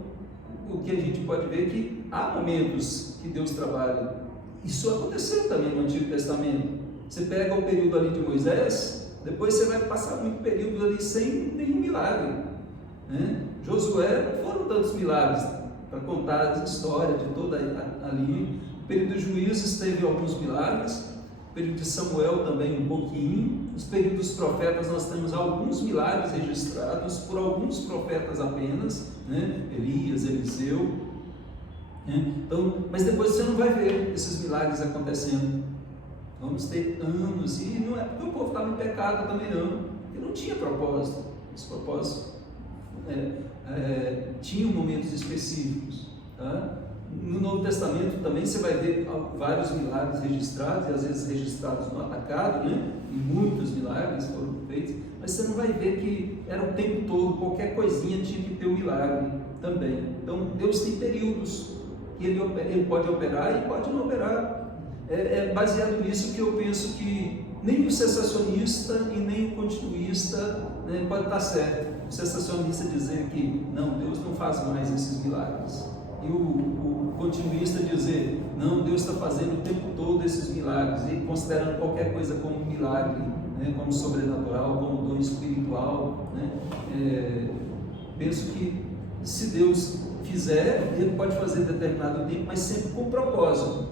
o que a gente pode ver é que há momentos que Deus trabalha. Isso aconteceu também no Antigo Testamento. Você pega o período ali de Moisés, depois você vai passar muito período ali sem nenhum milagre. Né? Josué, não foram tantos milagres para contar a história de toda ali. O período de Juízes teve alguns milagres, o período de Samuel também um pouquinho. Os períodos dos profetas nós temos alguns milagres registrados por alguns profetas apenas, né? Elias, Eliseu. Né? Então, mas depois você não vai ver esses milagres acontecendo. Vamos ter anos, e não é porque o povo estava em pecado também não, porque não tinha propósito. Os propósitos tinham momentos específicos. Tá? No Novo Testamento também você vai ver vários milagres registrados, e às vezes registrados no atacado, né? E muitos milagres foram feitos, mas você não vai ver que era o tempo todo, qualquer coisinha tinha que ter um milagre também. Então Deus tem períodos que Ele pode operar e pode não operar. É baseado nisso que eu penso que nem o cessacionista e nem o continuista, né, pode estar certo. O cessacionista dizer que não, Deus não faz mais esses milagres. E o continuista dizer, não, Deus está fazendo o tempo todo esses milagres, e considerando qualquer coisa como milagre, né, como sobrenatural, como dom espiritual, né? Penso que se Deus fizer, Ele pode fazer determinado tempo, mas sempre com propósito.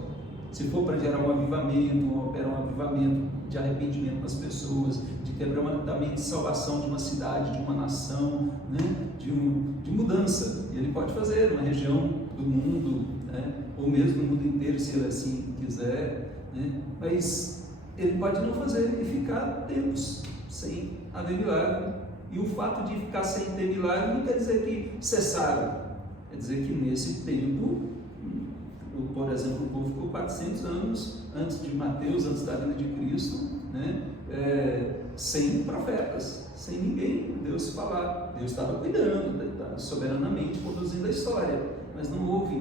Se for para gerar um avivamento, operar um avivamento de arrependimento nas pessoas, de quebrantamento de salvação de uma cidade, de uma nação, né? de mudança, e Ele pode fazer numa região do mundo, né? Ou mesmo no mundo inteiro, se Ele assim quiser, né? Mas Ele pode não fazer e ficar tempos sem haver milagre. E o fato de ficar sem ter milagre não quer dizer que cessaram, quer dizer que nesse tempo, por exemplo, o povo ficou 400 anos antes de Mateus, antes da vinda de Cristo, né? Sem profetas, sem ninguém, Deus falar. Deus estava cuidando, soberanamente conduzindo a história, mas não houve,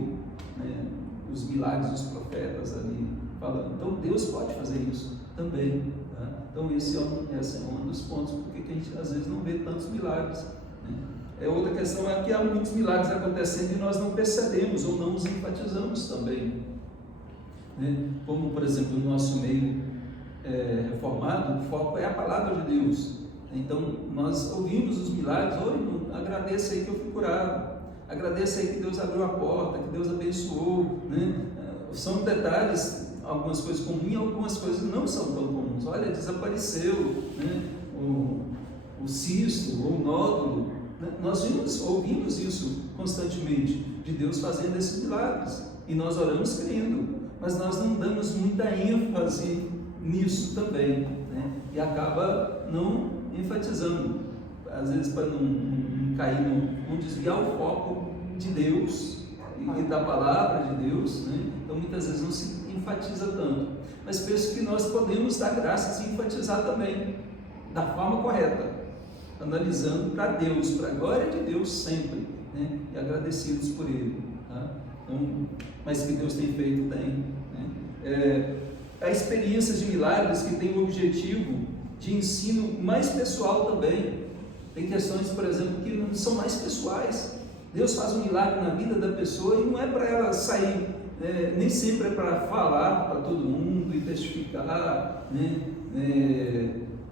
né, os milagres dos profetas ali falando. Então Deus pode fazer isso também. Tá? Então esse é um dos pontos porque que a gente às vezes não vê tantos milagres. Né? Outra questão é que há muitos milagres acontecendo e nós não percebemos ou não os enfatizamos também. Né? Como, por exemplo, no nosso meio reformado, o foco é a palavra de Deus. Então, nós ouvimos os milagres, agradeça aí que eu fui curado, agradeça aí que Deus abriu a porta, que Deus abençoou. Né? São detalhes, algumas coisas comuns, algumas coisas não são tão comuns. Olha, desapareceu, né? o cisto ou o nódulo. Nós ouvimos isso constantemente, de Deus fazendo esses milagres, e nós oramos crendo, mas nós não damos muita ênfase nisso também, né? E acaba não enfatizando, às vezes para não cair, não desviar o foco de Deus e da palavra de Deus, né? Então muitas vezes não se enfatiza tanto, mas penso que nós podemos dar graças e enfatizar também, da forma correta, analisando para Deus, para a glória de Deus sempre, né? E agradecidos por Ele. Tá? Então, mas que Deus tem feito, tem. Né? Há experiências de milagres que têm o objetivo de ensino mais pessoal também. Tem questões, por exemplo, que não são mais pessoais. Deus faz um milagre na vida da pessoa e não é para ela sair, nem sempre é para falar para todo mundo e testificar, né?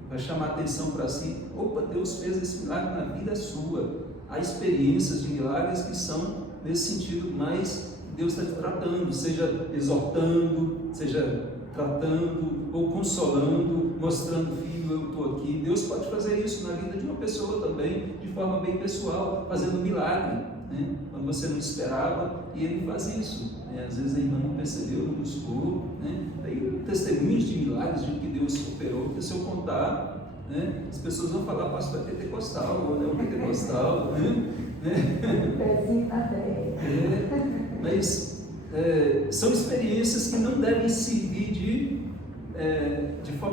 Para chamar atenção para si. Opa, Deus fez esse milagre na vida sua. Há experiências de milagres que são nesse sentido mais Deus está tratando, seja exortando, seja tratando ou consolando, mostrando, filho, eu estou aqui. Deus pode fazer isso na vida de uma pessoa também, de forma bem pessoal, fazendo um milagre, né? Quando você não esperava, e Ele faz isso. Né? Às vezes a irmã não percebeu, não buscou. Né? Tem testemunhos de milagres de que Deus operou, que se eu contar, né, as pessoas vão falar, pastor, é pentecostal, ou é um pentecostal, né? Pezinho na terra. Mas são experiências que não devem servir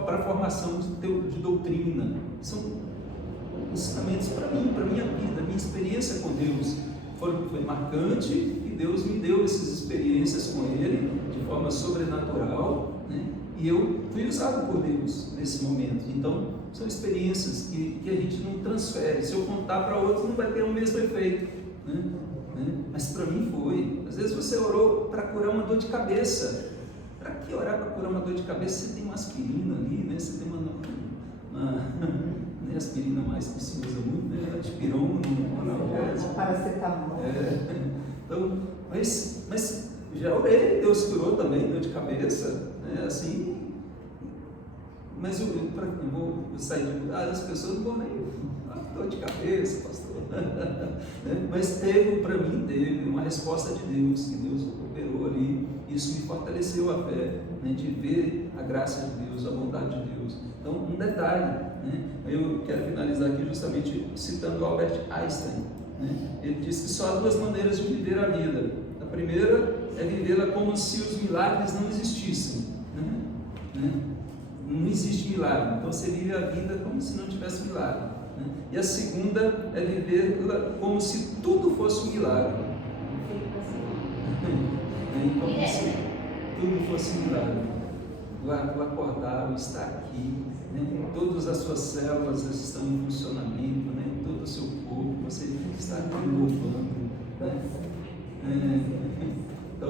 para a formação de doutrina. São ensinamentos para mim, para a minha vida, minha experiência com Deus. Foi marcante e Deus me deu essas experiências com Ele de forma sobrenatural, né? E eu fui usado por Deus nesse momento. Então, são experiências que a gente não transfere. Se eu contar para outros, não vai ter o mesmo efeito, né? Mas para mim foi. Às vezes você orou para curar uma dor de cabeça. Para que orar para curar uma dor de cabeça? Você tem uma aspirina ali, né? Você tem nem aspirina mais que se usa muito, né? Dipirona, analgésico. Paracetamol. Então, mas já orei, Deus curou também dor de cabeça, né? Assim. Mas eu vou sair de as pessoas não vão nem dor de cabeça, pastor. Mas para mim teve uma resposta de Deus, que Deus operou ali. Isso me fortaleceu a fé, né, de ver a graça de Deus, a bondade de Deus. Então, um detalhe, né, eu quero finalizar aqui justamente citando Albert Einstein. Né? Ele disse que só há duas maneiras de viver a vida. A primeira é vivê-la como se os milagres não existissem. Né? Não existe milagre, então você vive a vida como se não tivesse milagre. Né? E a segunda é vivê-la como se tudo fosse um milagre. Como se tudo fosse um milagre. O acordar, o estar aqui, né? Todas as suas células estão em funcionamento, né? Todo o seu corpo, você está aqui louvando. Né? Então,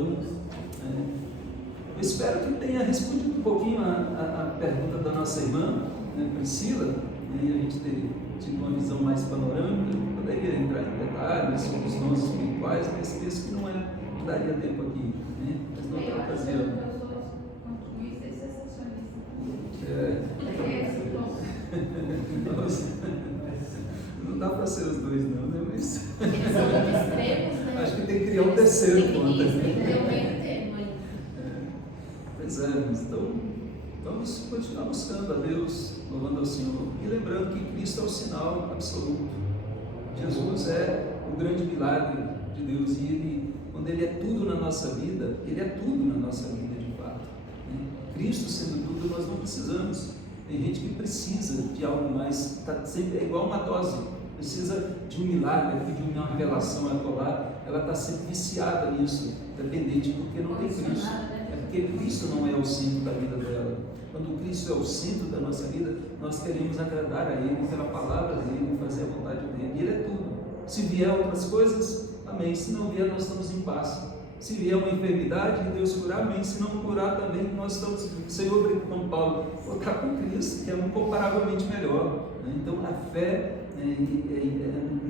eu espero que tenha respondido um pouquinho a pergunta da nossa irmã, né, Priscila, e a gente ter tido uma visão mais panorâmica. Eu poderia entrar em detalhes sobre os dons espirituais, mas penso que não daria tempo aqui, né? Mas não está ocasião. Eu sou continuista e sensacionista. Não dá para ser os dois, não, né? Mas Eles são muito extremos, né? acho que tem que criar um terceiro ponto. Tem que ter um meio termo aí. Pois é, mas então vamos continuar buscando a Deus, louvando ao Senhor e lembrando que Cristo é o sinal absoluto. Jesus é o grande milagre de Deus e Ele, quando Ele é tudo na nossa vida, Ele é tudo na nossa vida de fato, né? Cristo sendo tudo, nós não precisamos. Tem gente que precisa de algo mais, tá sempre, é igual uma dose, precisa de um milagre, de uma revelação acolá, ela está sempre viciada nisso, dependente, porque não tem Cristo. É porque Cristo não é o centro da vida dela. Quando Cristo é o centro da nossa vida, nós queremos agradar a Ele pela palavra dEle, fazer a vontade dEle, e Ele é tudo. Se vier outras coisas, amém. Se não vier, nós estamos em paz. Se vier uma enfermidade, Deus curar, amém. Se não curar também, nós estamos, Senhor, como Paulo, colocar com Cristo, que é incomparavelmente melhor, né? Então a fé é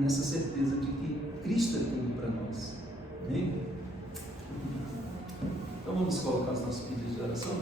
nessa certeza de que Cristo é tudo para nós, amém? Então vamos colocar os nossos pedidos de oração.